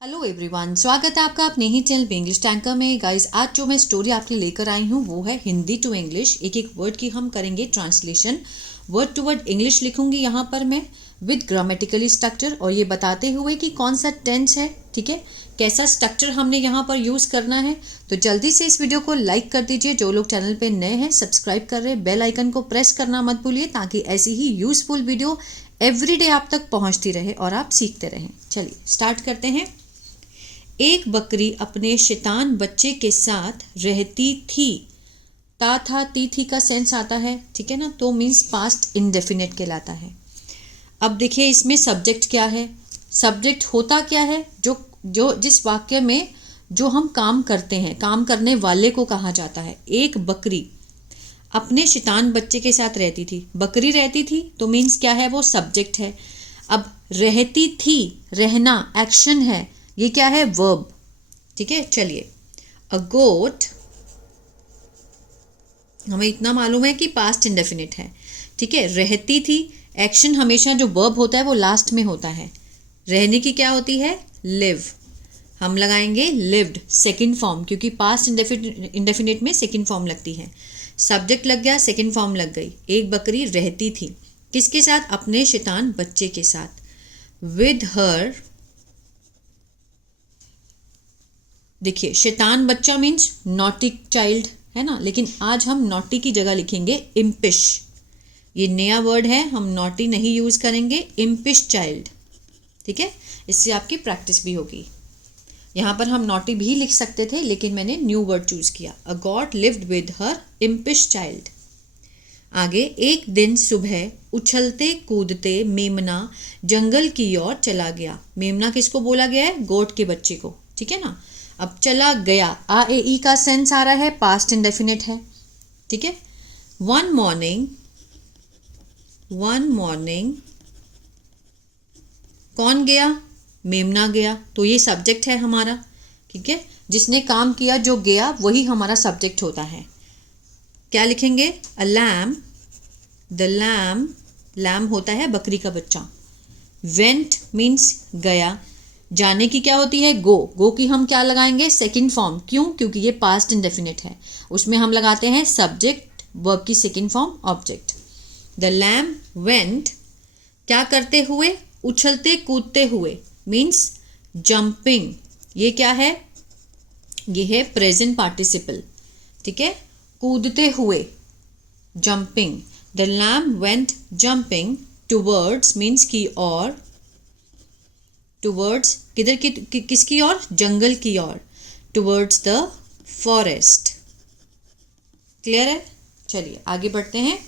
Hello everyone, स्वागत है आपका अपने ही चैनल इंग्लिश टैंकर में। गाइस, आज जो मैं स्टोरी आपके लिए लेकर आई हूँ वो है हिंदी टू इंग्लिश। एक एक वर्ड की हम करेंगे translation. Word to word English लिखूंगी यहाँ पर मैं विद ग्रामेटिकली स्ट्रक्चर, और ये बताते हुए कि कौन सा टेंस है, ठीक है, कैसा स्ट्रक्चर हमने यहाँ पर यूज़ करना है। तो जल्दी से इस वीडियो को लाइक कर दीजिए। जो लोग चैनल पर नए हैं सब्सक्राइब कर रहे हैं, बेल आइकन को प्रेस करना मत भूलिए ताकि ऐसी ही यूज़फुल वीडियो एवरीडे आप तक पहुँचती रहे और आप सीखते रहें। चलिए स्टार्ट करते हैं। एक बकरी अपने शैतान बच्चे के साथ रहती थी। ता था ती थी का सेंस आता है, ठीक है ना, तो मीन्स पास्ट इंडेफिनिट कहलाता है। अब देखिए इसमें सब्जेक्ट क्या है। सब्जेक्ट होता क्या है, जो जिस वाक्य में जो हम काम करते हैं, काम करने वाले को कहा जाता है। एक बकरी अपने शैतान बच्चे के साथ रहती थी। बकरी रहती थी तो मीन्स क्या है, वो सब्जेक्ट है। अब रहती थी, रहना एक्शन है, ये क्या है, वर्ब, ठीक है। चलिए, अ गोट, हमें इतना मालूम है कि पास्ट इंडेफिनिट है, ठीक है। रहती थी, एक्शन हमेशा जो वर्ब होता है वो लास्ट में होता है। रहने की क्या होती है, लिव, हम लगाएंगे लिव्ड सेकंड फॉर्म, क्योंकि पास्ट इंडेफिनिट में सेकंड फॉर्म लगती है। सब्जेक्ट लग गया, सेकंड फॉर्म लग गई। एक बकरी रहती थी किसके साथ, अपने शैतान बच्चे के साथ। विद हर, देखिए शैतान बच्चा मीन्स नॉटी चाइल्ड है ना, लेकिन आज हम नॉटी की जगह लिखेंगे इम्पिश। ये नया वर्ड है, हम नॉटी नहीं यूज़ करेंगे, इम्पिश चाइल्ड, ठीक है। इससे आपकी प्रैक्टिस भी होगी। यहाँ पर हम नॉटी भी लिख सकते थे लेकिन मैंने न्यू वर्ड चूज़ किया। A god lived with her impish child. आगे, एक दिन सुबह उछलते कूदते मेमना जंगल की ओर चला गया। मेमना किसको बोला गया है, गोट के बच्चे को, ठीक है ना। अब चला गया, आ ए ई का सेंस आ रहा है, पास्ट इंडेफिनिट है, ठीक है। वन मॉर्निंग कौन गया, मेमना गया, तो ये सब्जेक्ट है हमारा, ठीक है। जिसने काम किया, जो गया, वही हमारा सब्जेक्ट होता है। क्या लिखेंगे, अ लैम, द लैम होता है बकरी का बच्चा। वेंट मीन्स गया, जाने की क्या होती है, गो की हम क्या लगाएंगे, सेकंड फॉर्म। क्यों, क्योंकि ये पास्ट इंडेफिनिट है, उसमें हम लगाते हैं सब्जेक्ट, वर्ब की second form object. The lamb went, क्या करते हुए, उछलते कूदते हुए, मीन्स जंपिंग। ये क्या है, ये है प्रेजेंट पार्टिसिपल, ठीक है। कूदते हुए, jumping. The lamb went jumping towards means की और, टूवर्ड्स किधर की, किसकी ओर, जंगल की ओर। Towards the forest. क्लियर है। चलिए आगे बढ़ते हैं।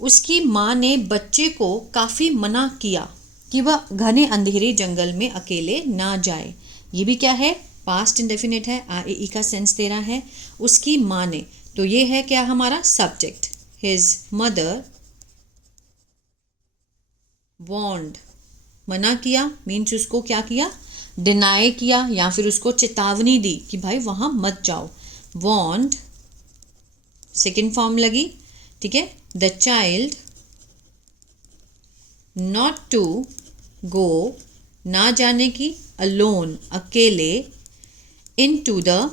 उसकी माँ ने बच्चे को काफ़ी मना किया कि वह घने अंधेरे जंगल में अकेले ना जाए। ये भी क्या है, पास्ट इंडेफिनिट है, आ ए ई का सेंस दे रहा है। उसकी माँ ने, तो ये है क्या हमारा सब्जेक्ट। हिज मदर वॉर्न्ड, मना किया मीन्स उसको क्या किया, डिनाई किया, या फिर उसको चेतावनी दी कि भाई वहाँ मत जाओ। वॉर्न्ड सेकेंड फॉर्म लगी, ठीक है। The child not to go, ना जाने की, अलोन अकेले, into the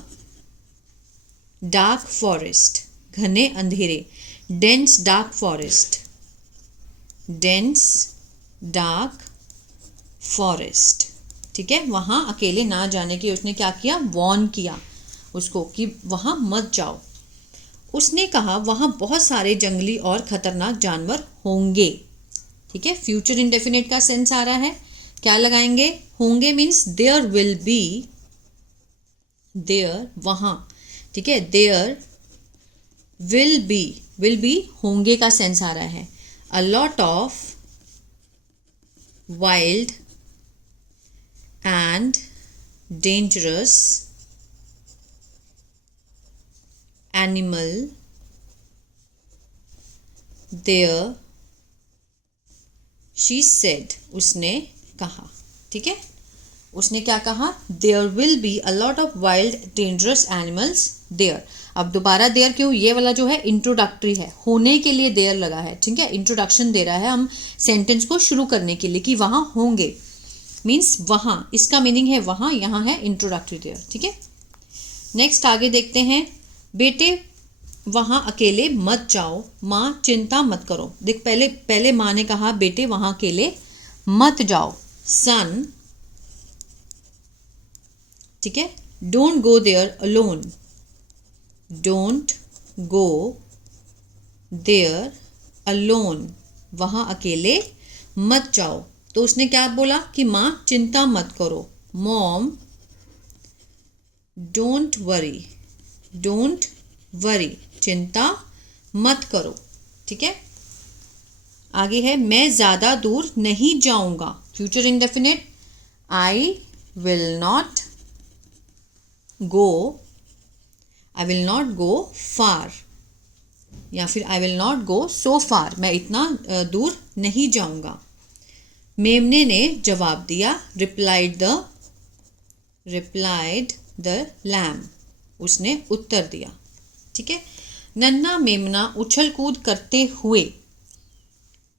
dark forest, घने अंधेरे, dense dark forest, dense dark forest, ठीक है। वहाँ अकेले ना जाने की उसने क्या किया, वॉर्न किया उसको कि वहाँ मत जाओ। उसने कहा वहाँ बहुत सारे जंगली और खतरनाक जानवर होंगे, ठीक है। फ्यूचर इंडेफिनिट का सेंस आ रहा है, क्या लगाएंगे, होंगे means there will be, there वहाँ, ठीक है। देयर विल बी होंगे का सेंस आ रहा है। A lot of wild and dangerous animal there, she said, उसने कहा, ठीक है। उसने क्या कहा, there will be a lot of wild dangerous animals there। अब दोबारा देयर क्यों, ये वाला जो है इंट्रोडक्टरी है, होने के लिए देयर लगा है, ठीक है। इंट्रोडक्शन दे रहा है हम सेंटेंस को शुरू करने के लिए कि वहाँ होंगे। मीन्स वहाँ, इसका मीनिंग है वहाँ, यहाँ है इंट्रोडक्टरी देयर, ठीक है। नेक्स्ट आगे देखते हैं, बेटे वहाँ अकेले मत जाओ, माँ चिंता मत करो। देख पहले माँ ने कहा बेटे वहाँ अकेले मत जाओ, सन, ठीक है, don't go there alone, don't go there alone, वहाँ अकेले मत जाओ। तो उसने क्या बोला कि माँ चिंता मत करो, mom don't worry, don't worry, चिंता मत करो, ठीक है। आगे है, मैं ज़्यादा दूर नहीं जाऊंगा, future indefinite, I will not go, I will not go far, या फिर आई विल नॉट गो सो फार, मैं इतना दूर नहीं जाऊंगा। मेमने ने जवाब दिया, रिप्लाइड द लैम, उसने उत्तर दिया, ठीक है। नन्हा मेमना उछल कूद करते हुए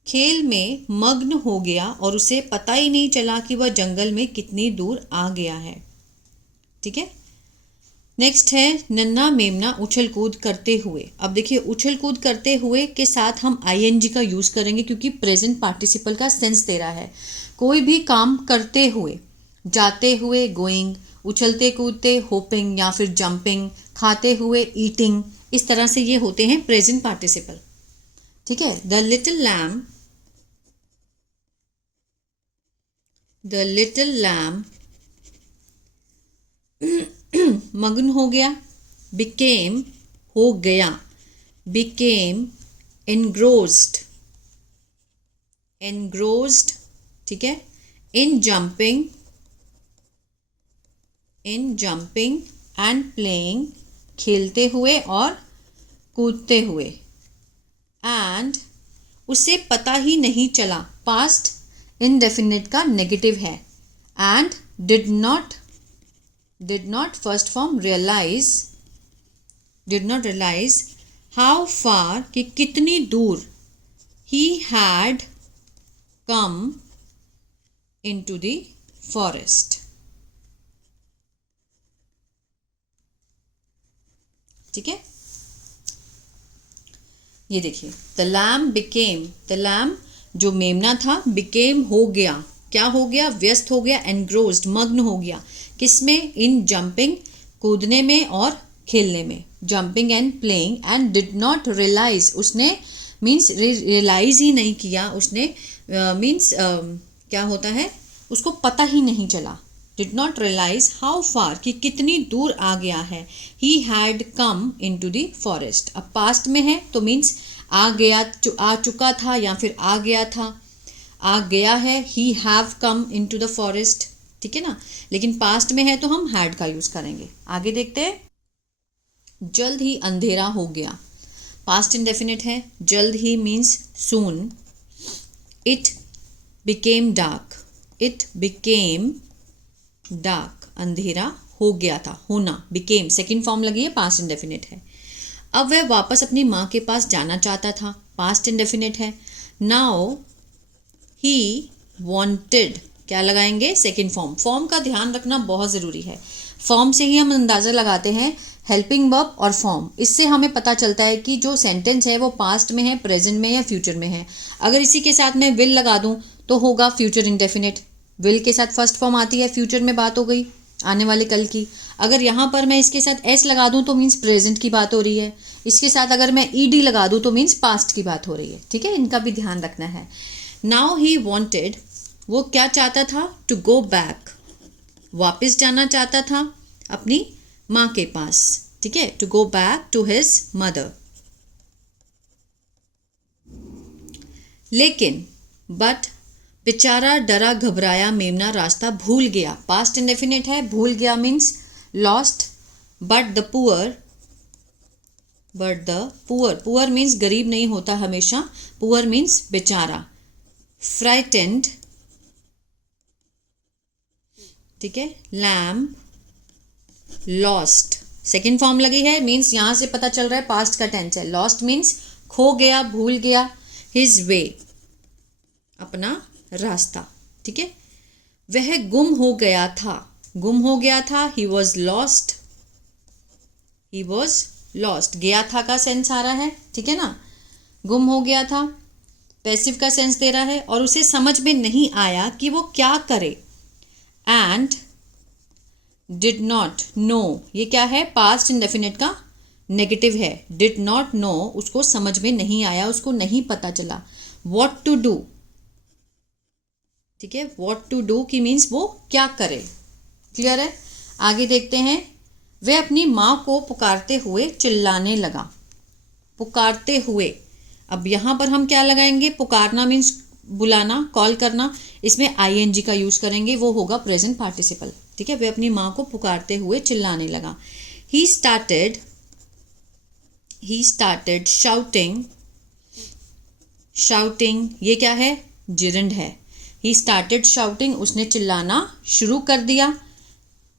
खेल में मग्न हो गया और उसे पता ही नहीं चला कि वह जंगल में कितनी दूर आ गया है, ठीक है। नेक्स्ट है, नन्हा मेमना उछल कूद करते हुए। अब देखिए उछल कूद करते हुए के साथ हम आईएनजी का यूज़ करेंगे क्योंकि प्रेजेंट पार्टिसिपल का सेंस दे रहा है। कोई भी काम करते हुए, जाते हुए गोइंग, उछलते कूदते होपिंग या फिर जंपिंग, खाते हुए ईटिंग, इस तरह से ये होते हैं प्रेजेंट पार्टिसिपल, ठीक है। द लिटिल लैम मग्न हो गया, बिकेम हो गया, बिकेम एनग्रोस्ड, ठीक है, इन जंपिंग एंड प्लेइंग, खेलते हुए और कूदते हुए, एंड उसे पता ही नहीं चला, पास्ट इनडेफिनिट का नेगेटिव है, and did not first form did not realize how far, कि कितनी दूर, he had come into the forest, ठीक है। ये देखिए, द लैम जो मेमना था, बिकेम हो गया, क्या हो गया, व्यस्त हो गया, एनग्रोस्ड मग्न हो गया, किसमें, इन जंपिंग कूदने में और खेलने में, jumping and playing, and did not realize, उसने मीन्स रियलाइज ही नहीं किया, उसने मीन्स क्या होता है, उसको पता ही नहीं चला, did not realize how far, कि कितनी दूर आ गया है, he had come into the forest. अब पास्ट में है तो मीन्स आ गया, आ चुका था या फिर आ गया था, आ गया है, he have come into the forest, ठीक है ना। लेकिन पास्ट में है तो हम हैड का यूज करेंगे। आगे देखते हैं, जल्द ही अंधेरा हो गया, पास्ट इंडेफिनिट है, जल्द ही means soon, it became dark, अंधेरा हो गया था, होना, बिकेम सेकेंड फॉर्म लगी है, पास्ट इंडेफिनिट है। अब वह वापस अपनी माँ के पास जाना चाहता था, पास्ट इंडेफिनिट है। नाउ ही वांटेड, क्या लगाएंगे, सेकेंड फॉर्म का ध्यान रखना बहुत ज़रूरी है। फॉर्म से ही हम अंदाज़ा लगाते हैं, हेल्पिंग वर्ब और फॉर्म, इससे हमें पता चलता है कि जो सेंटेंस है वो पास्ट में है, प्रेजेंट में या फ्यूचर में है। अगर इसी के साथ मैं विल लगा दूँ तो होगा फ्यूचर इंडेफिनिट, विल के साथ फर्स्ट फॉर्म आती है, फ्यूचर में बात हो गई, आने वाले कल की। अगर यहाँ पर मैं इसके साथ एस लगा दूँ तो मीन्स प्रेजेंट की बात हो रही है, इसके साथ अगर मैं ईडी लगा दूँ तो मीन्स पास्ट की बात हो रही है, ठीक है, इनका भी ध्यान रखना है। नाउ ही वांटेड, वो क्या चाहता था, टू गो बैक, वापस जाना चाहता था अपनी माँ के पास, ठीक है, to go back to his mother. लेकिन बट, बेचारा डरा घबराया मेमना रास्ता भूल गया, पास्ट इंडेफिनिट है, भूल गया means lost. But the poor means गरीब नहीं होता हमेशा, पुअर मीन्स बेचारा। फ्राइटेंड, ठीक है, लैम लॉस्ट, सेकेंड फॉर्म लगी है, मीन्स यहां से पता चल रहा है पास्ट का टेंस है। लॉस्ट मीन्स खो गया, भूल गया। हिज वे, अपना रास्ता, ठीक है। वह गुम हो गया था, गुम हो गया था, he was lost, he was lost, गया था का सेंस आ रहा है, ठीक है ना, गुम हो गया था, पैसिव का सेंस दे रहा है, और उसे समझ में नहीं आया कि वो क्या करे। एंड डिड नॉट नो, ये क्या है, पास्ट इंडेफिनिट का नेगेटिव है, डिड नॉट नो, उसको समझ में नहीं आया, उसको नहीं पता चला, व्हाट टू डू, ठीक है, व्हाट टू डू की मीन्स वो क्या करे, क्लियर है। आगे देखते हैं, वह अपनी माँ को पुकारते हुए चिल्लाने लगा, पुकारते हुए, अब यहाँ पर हम क्या लगाएंगे, पुकारना मीन्स बुलाना, कॉल करना, इसमें आईएनजी का यूज करेंगे, वो होगा प्रेजेंट पार्टिसिपल, ठीक है। वह अपनी माँ को पुकारते हुए चिल्लाने लगा। ही स्टार्टेड शाउटिंग, शाउटिंग ये क्या है, जिरंड है। ही स्टार्टेड शाउटिंग, उसने चिल्लाना शुरू कर दिया,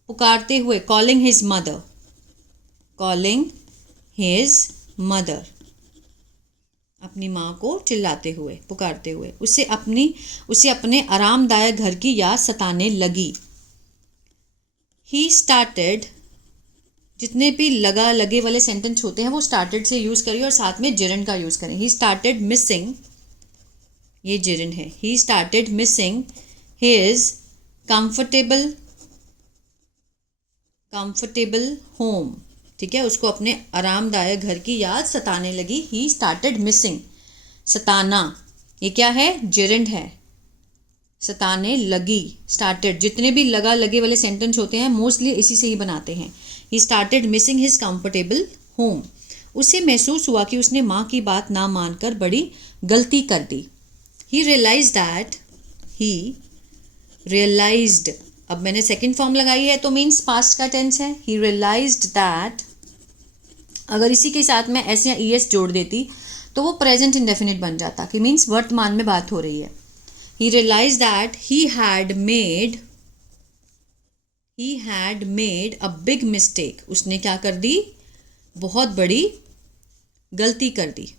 पुकारते हुए, calling his mother, calling his mother, अपनी माँ को चिल्लाते हुए, पुकारते हुए, उसे अपने आरामदायक घर की याद सताने लगी। ही स्टार्टेड, जितने भी लगा लगे वाले सेंटेंस होते हैं वो स्टार्टेड से यूज करिए और साथ में जिरंड का यूज करें। ही स्टार्टेड मिसिंग, ये जिरंड है, he started missing his comfortable home, ठीक है, उसको अपने आरामदायक घर की याद सताने लगी। ही स्टार्टेड मिसिंग, सताना ये क्या है, जिरंड है, सताने लगी, स्टार्टेड, जितने भी लगा लगे वाले सेंटेंस होते हैं मोस्टली इसी से ही बनाते हैं। He started missing his comfortable home, उसे महसूस हुआ कि उसने माँ की बात ना मानकर बड़ी गलती कर दी। ही रियलाइज्ड, अब मैंने सेकंड फॉर्म लगाई है तो मीन्स पास्ट का टेंस है। ही रियलाइज्ड दैट, अगर इसी के साथ में एस या ईएस जोड़ देती तो वो प्रेजेंट इंडेफिनिट बन जाता, कि मीन्स वर्तमान में बात हो रही है। He realised that he had made a big mistake, उसने क्या कर दी, बहुत बड़ी गलती कर दी,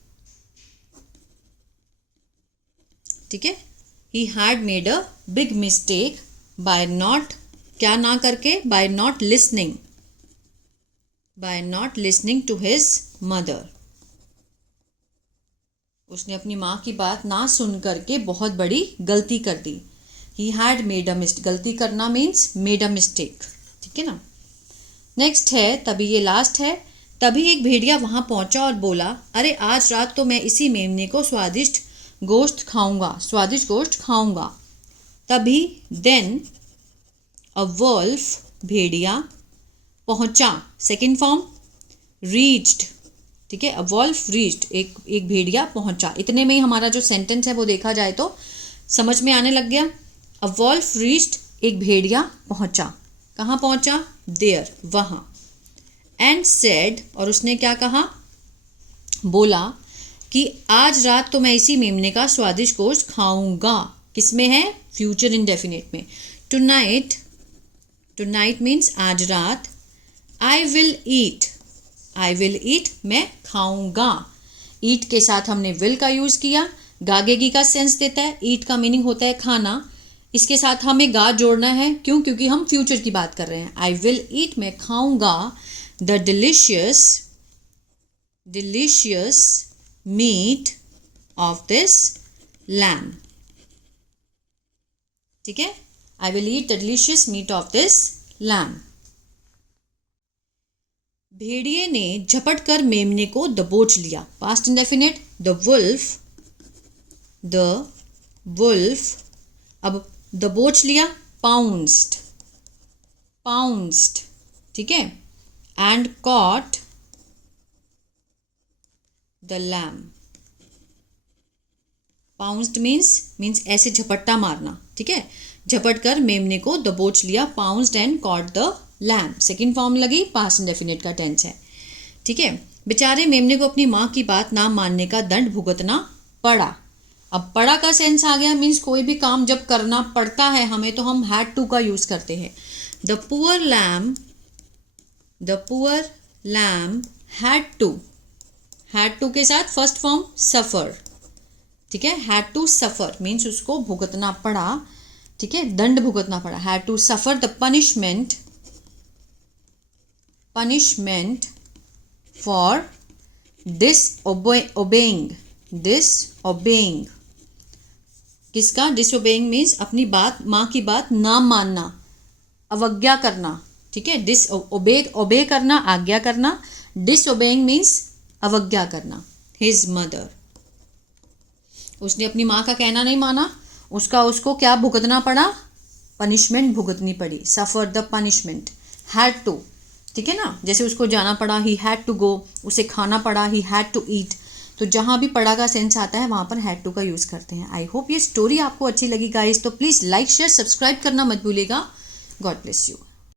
ठीक है। He had made a big mistake by not, क्या ना करके, by not listening to his mother, उसने अपनी माँ की बात ना सुन करके बहुत बड़ी गलती कर दी। He had made a mistake, गलती करना मीन्स मेड अ मिस्टेक, ठीक है ना। नेक्स्ट है, तभी ये लास्ट है, तभी एक भेड़िया वहां पहुंचा और बोला, अरे आज रात तो मैं इसी मेमने को स्वादिष्ट गोश्त खाऊंगा। तभी देन अ वुल्फ, भेड़िया, पहुंचा, सेकंड फॉर्म रीच्ड, ठीक है, अ वुल्फ रीच्ड, एक भेड़िया पहुंचा, इतने में ही हमारा जो सेंटेंस है वो देखा जाए तो समझ में आने लग गया। अ वुल्फ रीच्ड, एक भेड़िया पहुंचा, कहाँ पहुंचा, देयर, वहां। एंड सेड, और उसने क्या कहा, बोला कि आज रात तो मैं इसी मेमने का स्वादिष्ट गोश्त खाऊंगा, किसमें है, फ्यूचर इंडेफिनिट में। टुनाइट मीन्स आज रात। आई विल ईट, मैं खाऊंगा, ईट के साथ हमने विल का यूज किया, गागेगी का सेंस देता है, ईट का मीनिंग होता है खाना, इसके साथ हमें गा जोड़ना है, क्यों, क्योंकि हम फ्यूचर की बात कर रहे हैं। आई विल ईट, मैं खाऊंगा, the delicious meat of this lamb, ठीक है, I will eat the delicious meat of this lamb. भेड़िए ने झपट कर मेमने को दबोच लिया, पास्ट इंडेफिनिट, द वुल्फ, अब दबोच लिया, पाउंस्ड, ठीक है, and caught the lamb. Pounced means ऐसे झपट्टा मारना, ठीक है, झपट कर मेमने को दबोच लिया, pounced and caught the lamb, second form लगी, पास्ट इंडेफिनिट का टेंस है, ठीक है। बेचारे मेमने को अपनी माँ की बात ना मानने का दंड भुगतना पड़ा। अब पड़ा का सेंस आ गया, मीन्स कोई भी काम जब करना पड़ता है हमें तो हम हैड टू का यूज करते हैं। The poor lamb had to के साथ फर्स्ट फॉर्म सफर, ठीक है, हैड टू सफर मीन्स उसको भुगतना पड़ा, ठीक है, दंड भुगतना पड़ा, had to suffer the punishment for disobeying किसका? डिसओबेइंग मीन्स अपनी बात, माँ की बात ना मानना, अवज्ञा करना, ठीक है। ओबे करना, आज्ञा करना, डिसओबेइंग मीन्स अवज्ञा करना। हिज मदर, उसने अपनी माँ का कहना नहीं माना, उसको क्या भुगतना पड़ा? पनिशमेंट भुगतनी पड़ी, suffer the punishment, had to, ठीक है ना। जैसे उसको जाना पड़ा, ही हैड टू गो, उसे खाना पड़ा, ही हैड टू ईट। तो जहाँ भी पड़ा का सेंस आता है वहाँ पर हैड टू का यूज़ करते हैं। आई होप ये स्टोरी आपको अच्छी लगी गाइस, तो प्लीज़ लाइक शेयर सब्सक्राइब करना मत भूलिएगा। God bless you.